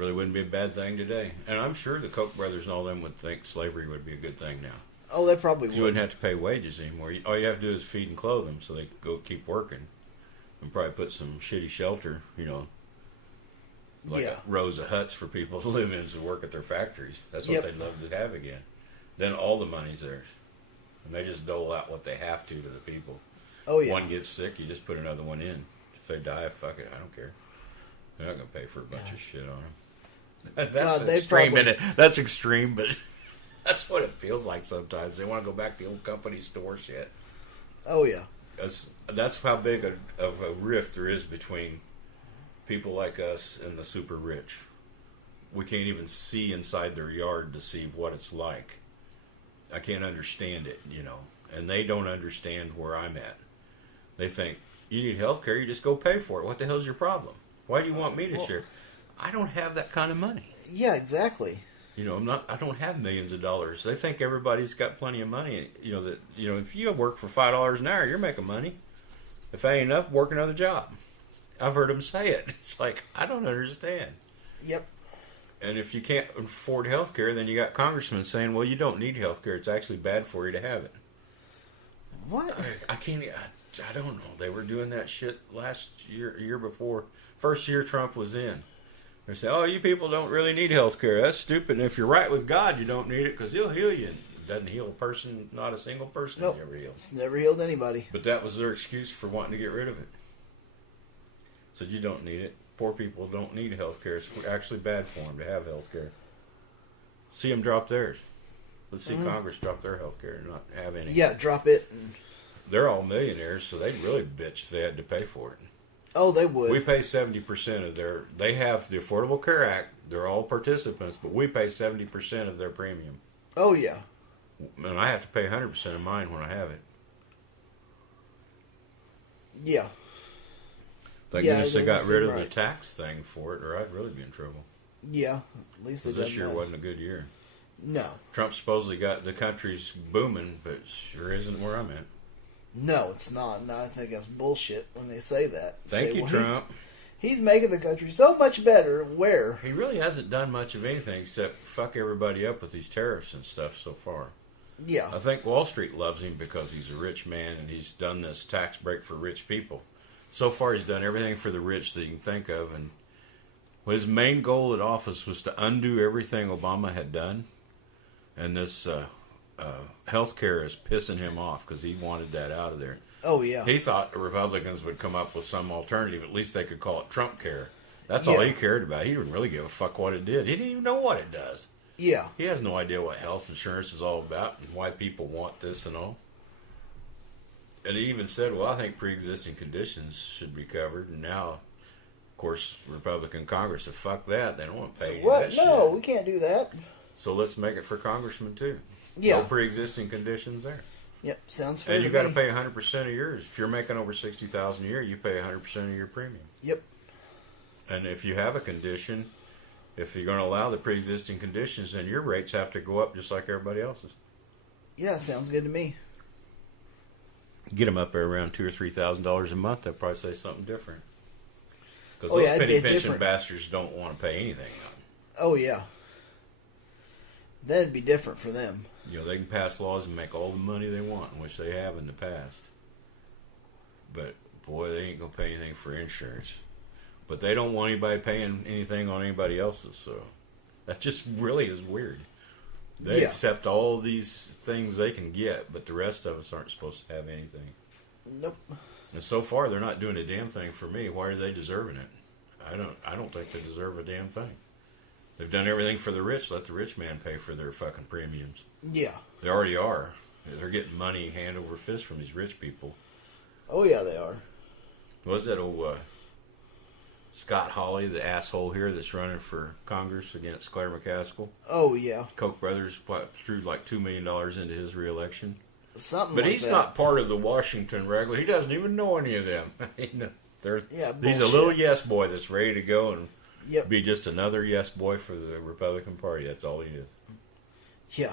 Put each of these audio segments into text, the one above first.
Really wouldn't be a bad thing today. And I'm sure the Koch brothers and all them would think slavery would be a good thing now. Oh, they probably would. You wouldn't have to pay wages anymore. All you have to do is feed and clothe them so they could go keep working. And probably put some shitty shelter, like rows of huts for people to live in to work at their factories. That's what they'd love to have again. Then all the money's theirs. And they just dole out what they have to the people. Oh, yeah. One gets sick, you just put another one in. If they die, fuck it, I don't care. They're not going to pay for a bunch of shit on them. That's extreme, That's extreme, but that's what it feels like sometimes. They want to go back to the old company store shit. Oh, yeah. That's how big of a rift there is between people like us and the super rich. We can't even see inside their yard to see what it's like. I can't understand it, and they don't understand where I'm at. They think, you need health care, you just go pay for it. What the hell's your problem? Why do you want me to share? I don't have that kind of money. Yeah, exactly. I don't have millions of dollars. They think everybody's got plenty of money. If you work for $5 an hour, you're making money. If that ain't enough, work another job. I've heard them say it. It's like, I don't understand. Yep. And if you can't afford health care, then you got congressmen saying, well, you don't need health care. It's actually bad for you to have it. What? I can't, I don't know. They were doing that shit last year before. First year Trump was in. They say, oh, you people don't really need health care. That's stupid. And if you're right with God, you don't need it because he'll heal you. It doesn't heal a person, not a single person. Nope. He ever heals. It's never healed anybody. But that was their excuse for wanting to get rid of it. So you don't need it. Poor people don't need health care. It's actually bad for them to have health care. See them drop theirs. Let's see Congress drop their health care and not have any. Yeah, drop it. They're all millionaires, so they'd really bitch if they had to pay for it. Oh, they would. We pay 70% of their... They have the Affordable Care Act. They're all participants, but we pay 70% of their premium. Oh, yeah. And I have to pay 100% of mine when I have it. Yeah. Thank goodness they got rid of the tax thing for it, or I'd really be in trouble. Yeah, at least they this year wasn't a good year. No. Trump supposedly got the country's booming, but it sure isn't where I'm at. No, it's not. And I think that's bullshit when they say that. Thank you, Trump. He's making the country so much better. Where? He really hasn't done much of anything except fuck everybody up with these tariffs and stuff so far. Yeah. I think Wall Street loves him because he's a rich man and he's done this tax break for rich people. So far, he's done everything for the rich that you can think of, and his main goal at office was to undo everything Obama had done, and this health care is pissing him off because he wanted that out of there. Oh, yeah. He thought the Republicans would come up with some alternative. At least they could call it Trump care. That's all he cared about. He didn't really give a fuck what it did. He didn't even know what it does. Yeah. He has no idea what health insurance is all about and why people want this and all. And he even said, well, I think pre-existing conditions should be covered. And now, of course, Republican Congress said, fuck that. They don't want to pay you that shit. No, we can't do that. So let's make it for congressmen, too. Yeah. No pre-existing conditions there. Yep, sounds fair. And you got to pay 100% of yours. If you're making over $60,000 a year, you pay 100% of your premium. Yep. And if you have a condition, if you're going to allow the pre-existing conditions, then your rates have to go up just like everybody else's. Yeah, sounds good to me. Get them up there around $2,000 or $3,000 a month, they'll probably say something different. Because those penny pension bastards don't want to pay anything out. Oh, yeah. That'd be different for them. They can pass laws and make all the money they want, which they have in the past. But, boy, they ain't going to pay anything for insurance. But they don't want anybody paying anything on anybody else's, so that just really is weird. They accept all these things they can get, but the rest of us aren't supposed to have anything. Nope. And so far, they're not doing a damn thing for me. Why are they deserving it? I don't think they deserve a damn thing. They've done everything for the rich. Let the rich man pay for their fucking premiums. Yeah. They already are. They're getting money hand over fist from these rich people. Oh, yeah, they are. What was that old Scott Hawley, the asshole here that's running for Congress against Claire McCaskill? Oh, yeah. Koch brothers threw like $2 million into his reelection. Something but like he's that. not part of the Washington regular. He doesn't even know any of them. He's a little yes boy that's ready to go and be just another yes boy for the Republican Party. That's all he is. Yeah.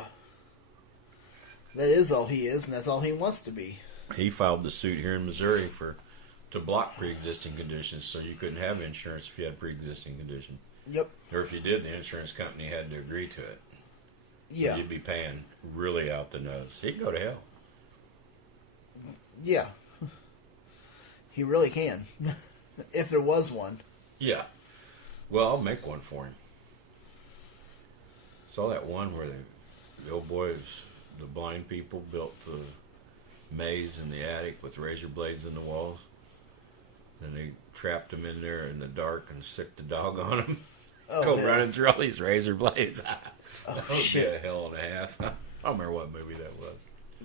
That is all he is, and that's all he wants to be. He filed the suit here in Missouri to block pre-existing conditions, so you couldn't have insurance if you had pre-existing condition. Yep. Or if you did, the insurance company had to agree to it. So Yeah. you'd be paying really out the nose. He'd go to hell. Yeah. He really can. If there was one. Yeah. Well, I'll make one for him. Saw that one where the old boys, the blind people, built the maze in the attic with razor blades in the walls. And they trapped him in there in the dark and sicked the dog on him. Oh, Go man. running through all these razor blades. Oh, That would be shit. a hell and a half. I don't remember what movie that was.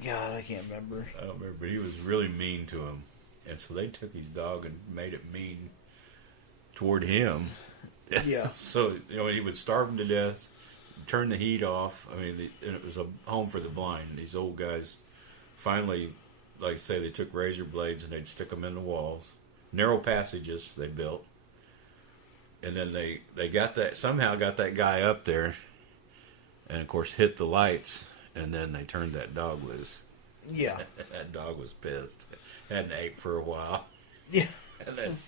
God, I can't remember. I don't remember, but he was really mean to him. And so they took his dog and made it mean toward him. Yeah. So, he would starve him to death, turn the heat off. I mean, and it was a home for the blind. And these old guys finally, like I say, they took razor blades and they'd stick them in the walls. Narrow passages they built. And then they somehow got that guy up there and, of course, hit the lights. And then they turned that dog loose. Yeah. That dog was pissed. Hadn't ate for a while. Yeah. And then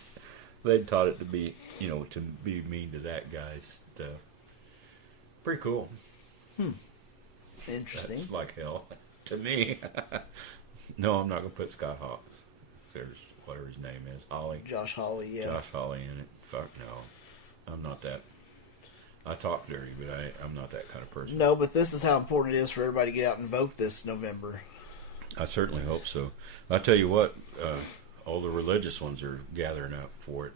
they taught it to be, to be mean to that guy's stuff. Pretty cool. Interesting. That's like hell to me. No, I'm not going to put Scott Hawks. There's whatever his name is. Holly. Josh Hawley, yeah. Josh Hawley in it. Fuck no. I'm not that. I talk dirty, but I'm not that kind of person. No, but this is how important it is for everybody to get out and vote this November. I certainly hope so. I'll tell you what, all the religious ones are gathering up for it.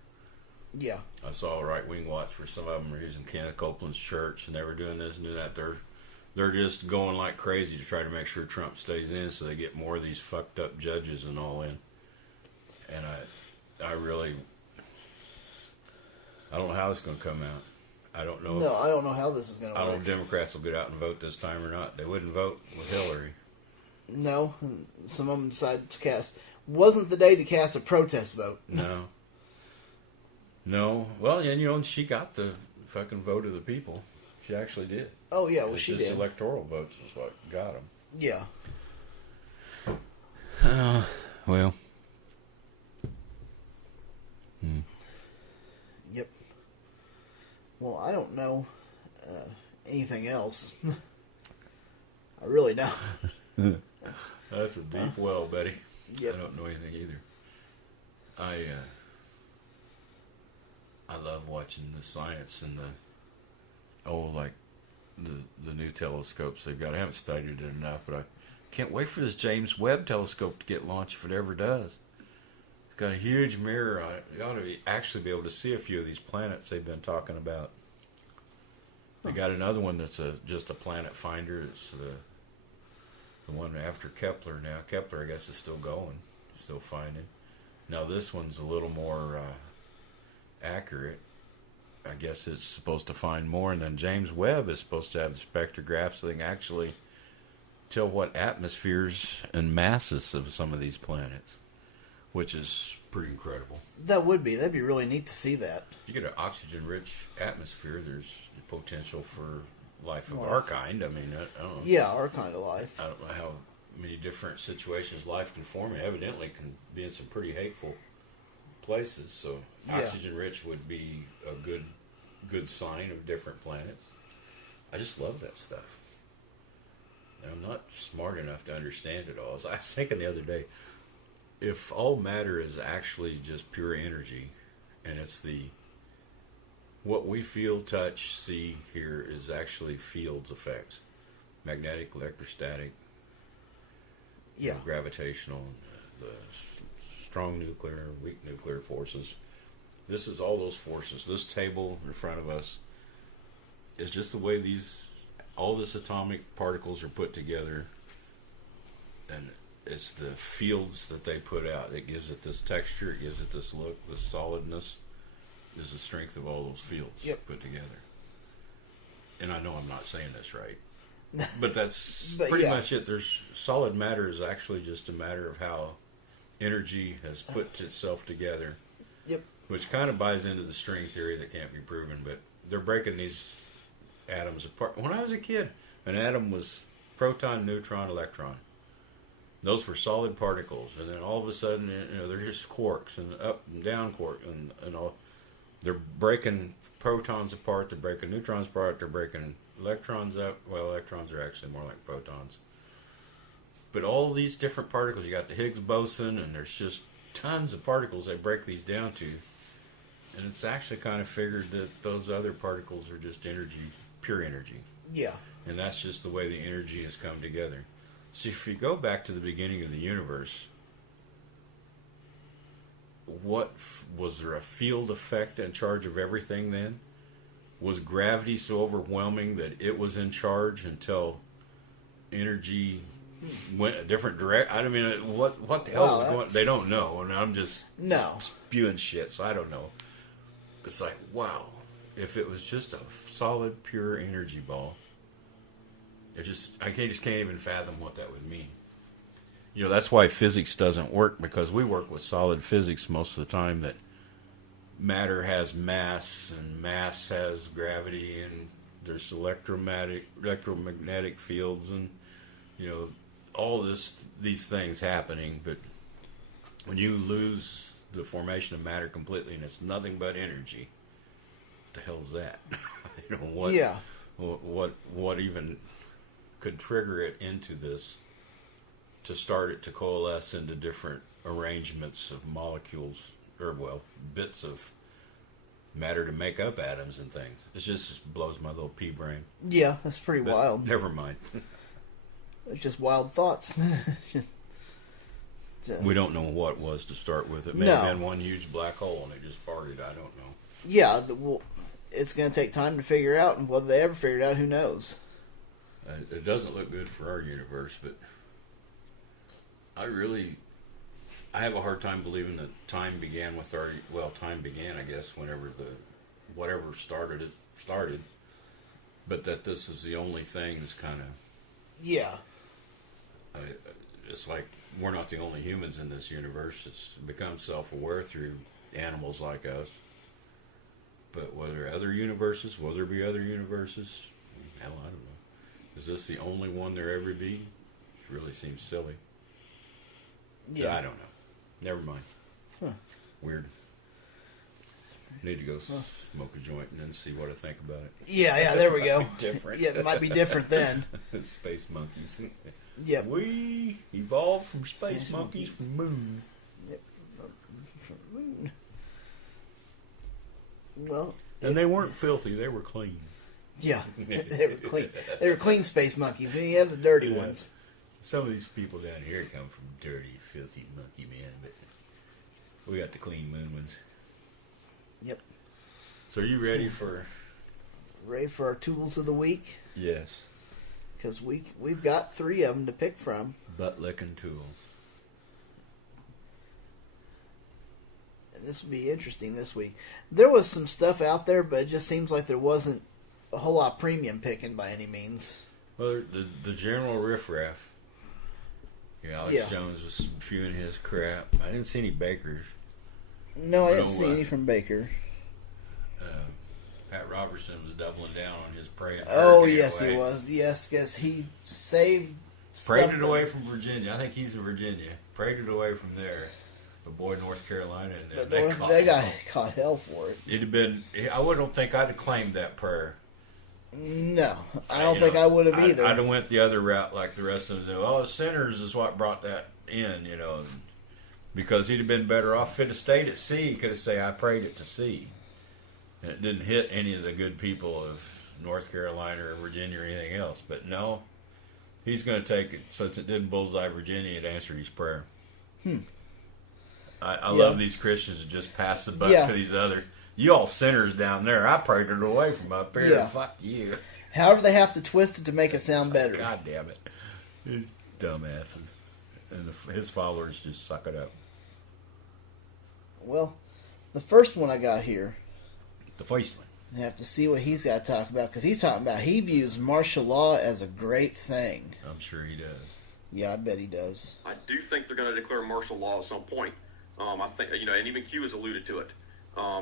Yeah. I saw a right-wing watch for some of them were using Kenneth Copeland's church, and they were doing this and doing that. They're just going like crazy to try to make sure Trump stays in so they get more of these fucked up judges and all in. And I really, I don't know how it's going to come out. I don't know. No, I don't know how this is going to I don't work. know if Democrats will get out and vote this time or not. They wouldn't vote with Hillary. No, some of them decided to cast. Wasn't the day to cast a protest vote. No. No. Well, and she got the fucking vote of the people. She actually did. Oh, yeah, well, It's she just did. electoral votes is what got them. Yeah. Well. Yep. Well, I don't know anything else. I really don't. That's a deep well, Betty. Yep. I don't know anything either. I love watching the science and the new telescopes they've got. I haven't studied it enough, but I can't wait for this James Webb telescope to get launched if it ever does. It's got a huge mirror on it. You ought to actually be able to see a few of these planets they've been talking about. They got another one that's just a planet finder. It's the one after Kepler now. Kepler, I guess, is still going, still finding. Now this one's a little more accurate. I guess it's supposed to find more, and then James Webb is supposed to have the spectrograph so they can actually tell what atmospheres and masses of some of these planets, which is pretty incredible. That'd be really neat to see that. You get an oxygen-rich atmosphere, there's potential for life of Life. our kind. I mean, I don't know. Yeah, our kind of life. I don't know how many different situations life can form. It evidently can be in some pretty hateful places. So Yeah. oxygen-rich would be a good sign of different planets. I just love that stuff. I'm not smart enough to understand it all. As I was thinking the other day, if all matter is actually just pure energy, and it's what we feel, touch, see, hear is actually fields effects, magnetic, electrostatic, Yeah. gravitational, the strong nuclear, weak nuclear forces. This is all those forces. This table in front of us is just the way all this atomic particles are put together, and it's the fields that they put out. It gives it this texture, it gives it this look, this solidness is the strength of all those fields put together. And I know I'm not saying this right, but that's But pretty yeah. much it. There's solid matter is actually just a matter of how energy has put itself together. Yep. Which kind of buys into the string theory that can't be proven, but they're breaking these atoms apart. When I was a kid, an atom was proton, neutron, electron. Those were solid particles, and then all of a sudden, they're just quarks and up and down quark and all. They're breaking protons apart. They're breaking neutrons apart. They're breaking electrons up. Well, electrons are actually more like photons. But all these different particles, you got the Higgs boson, and there's just tons of particles they break these down to. And it's actually kind of figured that those other particles are just energy, pure energy. Yeah. And that's just the way the energy has come together. So if you go back to the beginning of the universe, was there a field effect in charge of everything then? Was gravity so overwhelming that it was in charge until energy went a different direction? I mean, what the hell was going? They don't know, and I'm just spewing shit, so I don't know. It's like, wow, if it was just a solid, pure energy ball, I just can't even fathom what that would mean. You know, that's why physics doesn't work, because we work with solid physics most of the time, that matter has mass and mass has gravity, and there's electromagnetic fields, and you know, all these things happening. But when you lose the formation of matter completely and it's nothing but energy, what the hell's that? You know, what even could trigger it into this, to start it to coalesce into different arrangements of molecules, or bits of matter to make up atoms and things. It just blows my little pea brain. Yeah, that's pretty wild. Never mind. It's just wild thoughts. We don't know what it was to start with. It may have been one huge black hole and it just farted. I don't know. Yeah, it's going to take time to figure out, and whether they ever figure it out, who knows? It doesn't look good for our universe, but I have a hard time believing that time began with time began, I guess, whenever whatever started, but that this is the only thing that's kind of... Yeah. It's like we're not the only humans in this universe. It's become self-aware through animals like us. But whether other universes, will there be other universes? Hell, I don't know. Is this the only one there ever be? It really seems silly. Yeah. I don't know. Never mind. Huh. Weird. Need to go smoke a joint and then see what I think about it. Yeah, there we go. Different. Yeah, it might be different then. Space monkeys. Yep. We evolved from space monkeys from moon. Yep. Moon. Well. And they weren't filthy, they were clean. Yeah, they were clean. They were clean space monkeys. Then you have the dirty ones. Some of these people down here come from dirty, filthy monkey men, but we got the clean moon ones. Yep. So are you ready for our tools of the week? Yes. Because we've got 3 of them to pick from. Butt licking tools. And this will be interesting this week. There was some stuff out there, but it just seems like there wasn't a whole lot of premium picking by any means. Well, the general riffraff. Yeah, Alex Jones was spewing his crap. I didn't see any bakers. No, I didn't see any from Baker. Pat Robertson was doubling down on his praying. Oh, yes, he was. Yes, because he saved prayed it away from Virginia. I think he's in Virginia. Prayed it away from there. But boy, North Carolina, and they got caught hell for it. It'd have been. I wouldn't think I'd have claimed that prayer. No, I don't think I would have either. I'd have went the other route like the rest of them do. Oh, sinners is what brought that in, because he'd have been better off if it had stayed at sea. He could have said, "I prayed it to sea," and it didn't hit any of the good people of North Carolina or Virginia or anything else. But no, he's going to take it since it didn't bullseye Virginia. It answered his prayer. I love these Christians that just pass the buck to these other. You all sinners down there, I prayed it away from up here. Yeah. Fuck you. However they have to twist it to make it sound better. God damn it. These dumbasses. And his followers just suck it up. Well, the first one I got here. The first one. I have to see what he's got to talk about, because he's talking about he views martial law as a great thing. I'm sure he does. Yeah, I bet he does. I do think they're going to declare martial law at some point. I think, and even Q has alluded to it.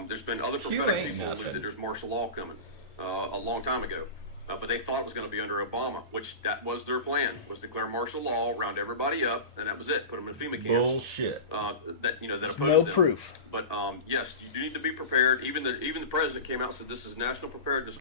There's been other prophetic people alluded that there's martial law coming a long time ago. But they thought it was going to be under Obama, which that was their plan, was declare martial law, round everybody up, and that was it. Put them in FEMA camps. Bullshit. That opposed No them. proof. But yes, you do need to be prepared. Even the president came out and said this is national preparedness